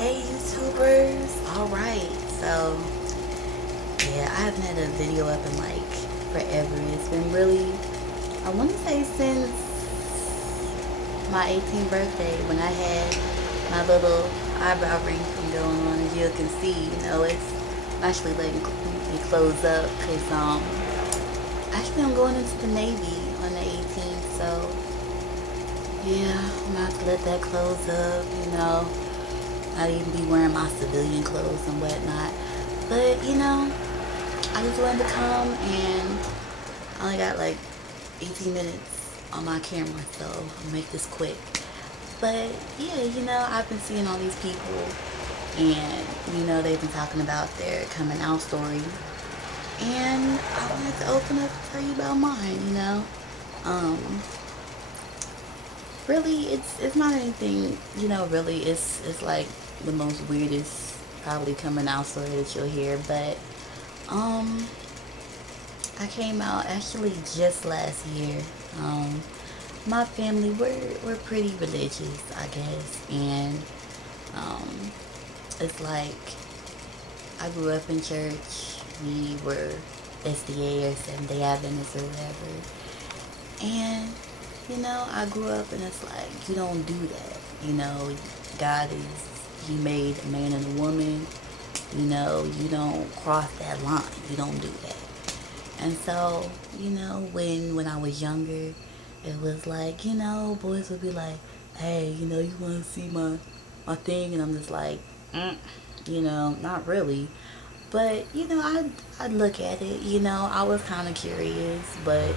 Hey YouTubers! Alright, so yeah, I haven't had a video up in like forever. It's been really, I want to say since my 18th birthday when I had my little eyebrow wrinkling going on. As you can see, it's actually letting me close up because actually I'm going into the Navy on the 18th, so yeah, I'm gonna have to let that close up. Not even be wearing my civilian clothes and whatnot. But I just wanted to come and I only got like 18 minutes on my camera, so I'll make this quick. But yeah, I've been seeing all these people and they've been talking about their coming out story. And I wanted to open up and tell you about mine. Um Really it's not anything, really it's like the most weirdest probably coming out story that you'll hear, but um I came out actually just last year. My family we're pretty religious, I guess, and um, it's like I grew up in church. We were SDA or Seventh Day Adventists or whatever, and I grew up and it's like you don't do that. God is He made a man and a woman. You don't cross that line. You don't do that. And so, when I was younger, it was like, boys would be like, hey, you want to see my thing? And I'm just like, not really. But, I'd look at it, I was kind of curious, but,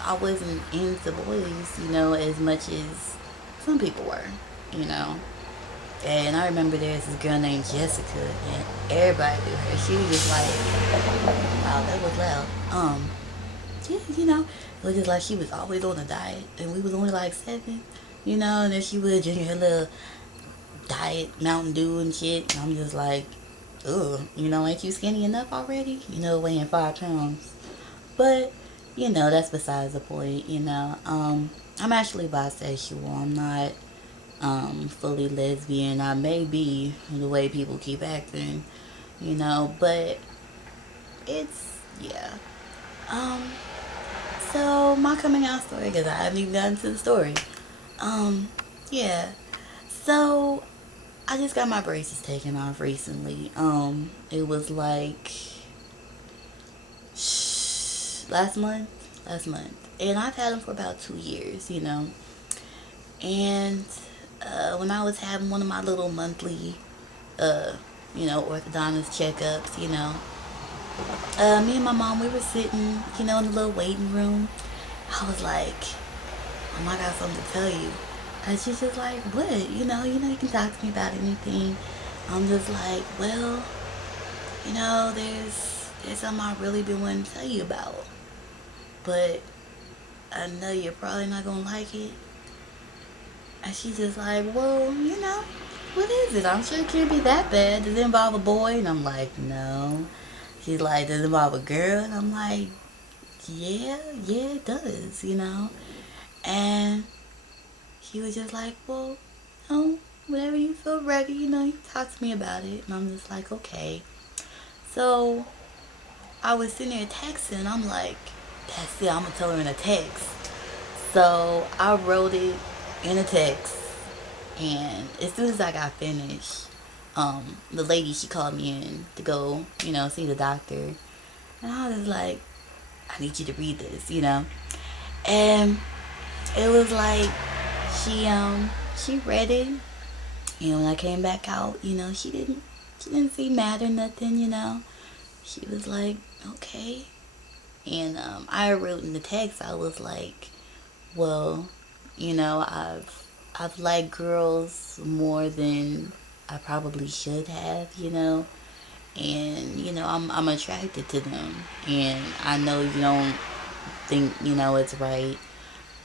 I wasn't into boys, as much as some people were, you know. And I remember there was this girl named Jessica, and everybody knew her. She was just like, wow, that was loud. Yeah, it was just like she was always on a diet, and we was only like 7, and then she would drink her little diet Mountain Dew and shit. And I'm just like, ugh, ain't you skinny enough already? Weighing 5 pounds. But that's besides the point. I'm actually bisexual. I'm not fully lesbian. I may be the way people keep acting, but it's yeah. Um, so my coming out story, because I haven't even gotten to the story. Um, yeah. So I just got my braces taken off recently. It was like last month, and I've had them for about 2 years. And when I was having one of my little monthly, uh, orthodontist checkups, me and my mom, we were sitting, in the little waiting room. I was like, I got something to tell you. And she's just like, what? You can talk to me about anything. I'm just like, well, there's something I really been wanting to tell you about. But I know you're probably not gonna like it. And she's just like, well, what is it? I'm sure it can't be that bad. Does it involve a boy? And I'm like, no. She's like, does it involve a girl? And I'm like, yeah, it does. And she was just like, well, whenever you feel ready, you talk to me about it. And I'm just like, okay. So I was sitting there texting. I'm like, that's it. I'm going to tell her in a text. So I wrote it in a text. And as soon as I got finished, the lady, she called me in to go, see the doctor. And I was like, I need you to read this. And it was like she read it, and when I came back out, she didn't seem mad or nothing. She was like, okay. And I wrote in the text, I was like, well, I've liked girls more than I probably should have. And I'm attracted to them, and I know you don't think it's right,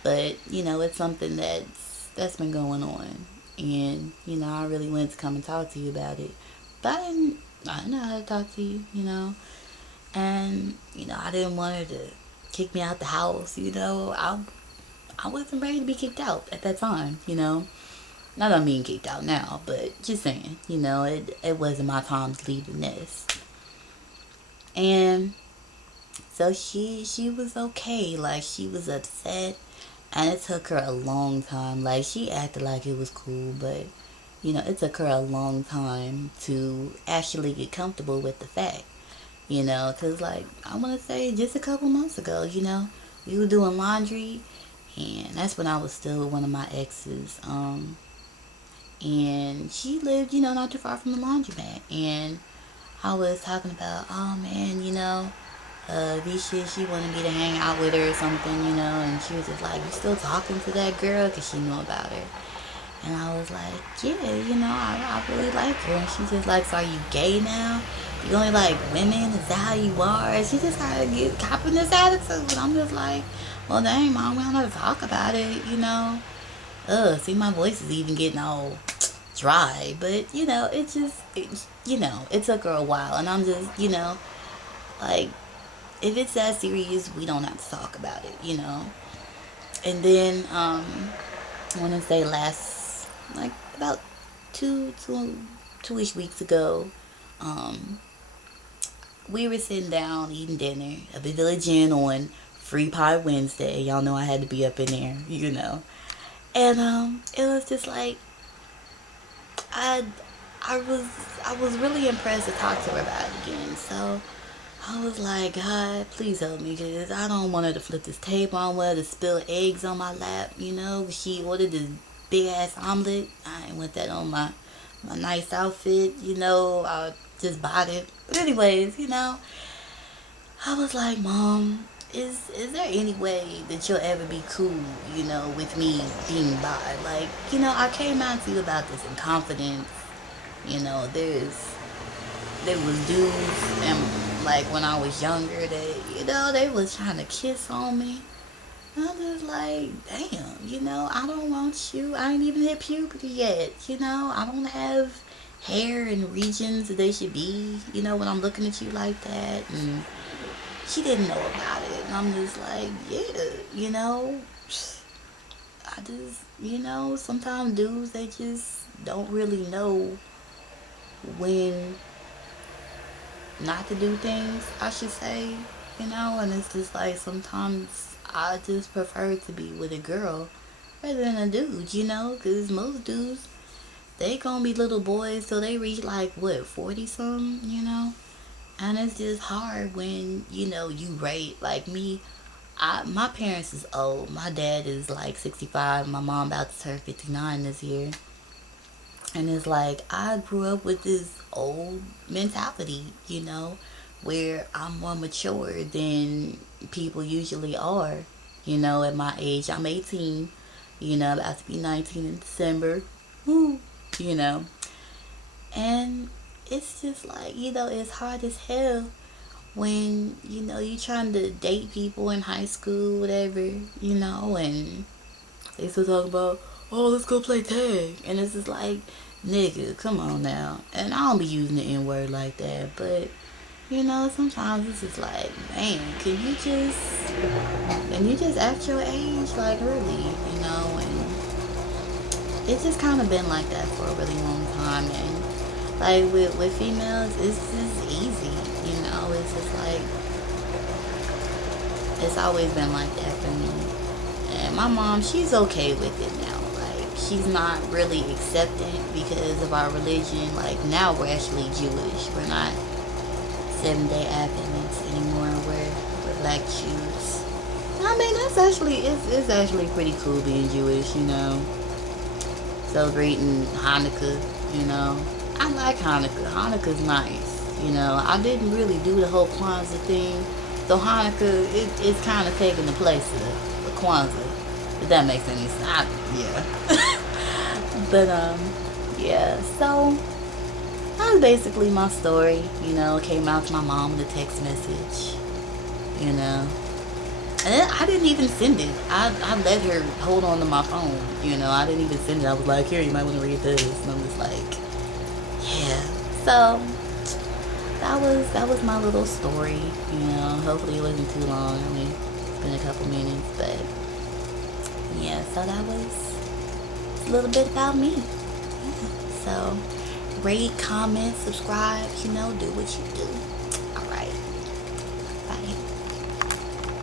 but it's something that's been going on, and I really wanted to come and talk to you about it, but I didn't know how to talk to you. And I didn't want her to kick me out the house. I wasn't ready to be kicked out at that time. Not I mean kicked out now, but just saying, it wasn't my time to leave the nest. And so she was okay. Like she was upset, and it took her a long time. Like she acted like it was cool, but it took her a long time to actually get comfortable with the fact. Because like I want to say just a couple months ago, we were doing laundry, and that's when I was still with one of my exes. And she lived, not too far from the laundromat, and I was talking about, oh man, these shit, she wanted me to hang out with her or something, and she was just like, you still talking to that girl? Because she knew about her. And I was like, yeah, I really like her. And she just like, so are you gay now? You only like women? Is that how you are? And she just kind of get copping this attitude. And I'm just like, well, dang, mom, we don't have to talk about it. See, my voice is even getting all dry. But, it took her a while. And I'm just, like, if it's that serious, we don't have to talk about it. And then, I want to say like about two-ish weeks ago, um, we were sitting down eating dinner at the Village Inn on Free Pie Wednesday. Y'all know I had to be up in there. And it was just like I I was really impressed to talk to her about it again. So I was like, God, please help me, because I don't want her to flip this table. I don't want her to spill eggs on my lap. She ordered this big ass omelet. I didn't want that on my nice outfit. I just bought it. But anyways, I was like, Mom, is there any way that you'll ever be cool, with me being bi? Like, I came out to you about this in confidence. There was dudes, and like when I was younger, they was trying to kiss on me. And I'm just like, damn, I don't want you. I ain't even hit puberty yet. I don't have hair in regions that they should be, when I'm looking at you like that. And she didn't know about it. And I'm just like, yeah, I just, sometimes dudes, they just don't really know when not to do things, I should say, and it's just like sometimes I just prefer to be with a girl rather than a dude, because most dudes, they gonna be little boys till they reach like what, 40 something. And it's just hard when you rate like me. My parents is old. My dad is like 65. My mom about to turn 59 this year. And it's like I grew up with this old mentality, where I'm more mature than people usually are, at my age. I'm 18, about to be 19 in December. Woo, you know. And it's just like, it's hard as hell when, you trying to date people in high school, whatever, and they still talk about, oh, let's go play tag. And it's just like, nigga, come on now. And I don't be using the N word like that, but sometimes it's just like, man, can you just act your age? Like, really, and it's just kind of been like that for a really long time. And like with females, it's just easy, it's just like, it's always been like that for me. And my mom, she's okay with it now. Like, she's not really accepting because of our religion. Like, now we're actually Jewish. We're not Seventh-day Adventists anymore. We're black Jews. I mean, it's actually pretty cool being Jewish, celebrating Hanukkah, I like Hanukkah. Hanukkah's nice, I didn't really do the whole Kwanzaa thing. So Hanukkah, it's kind of taking the place of the Kwanzaa. If that makes any sense. Yeah. But, yeah. So, that's basically my story. Came out to my mom with a text message. And I didn't even send it. I let her hold on to my phone. I didn't even send it. I was like, here, you might want to read this. And I'm just like, yeah. So that was my little story. Hopefully it wasn't too long. I mean, it's been a couple minutes, but yeah. So just a little bit about me. So rate, comment, subscribe, do what you do.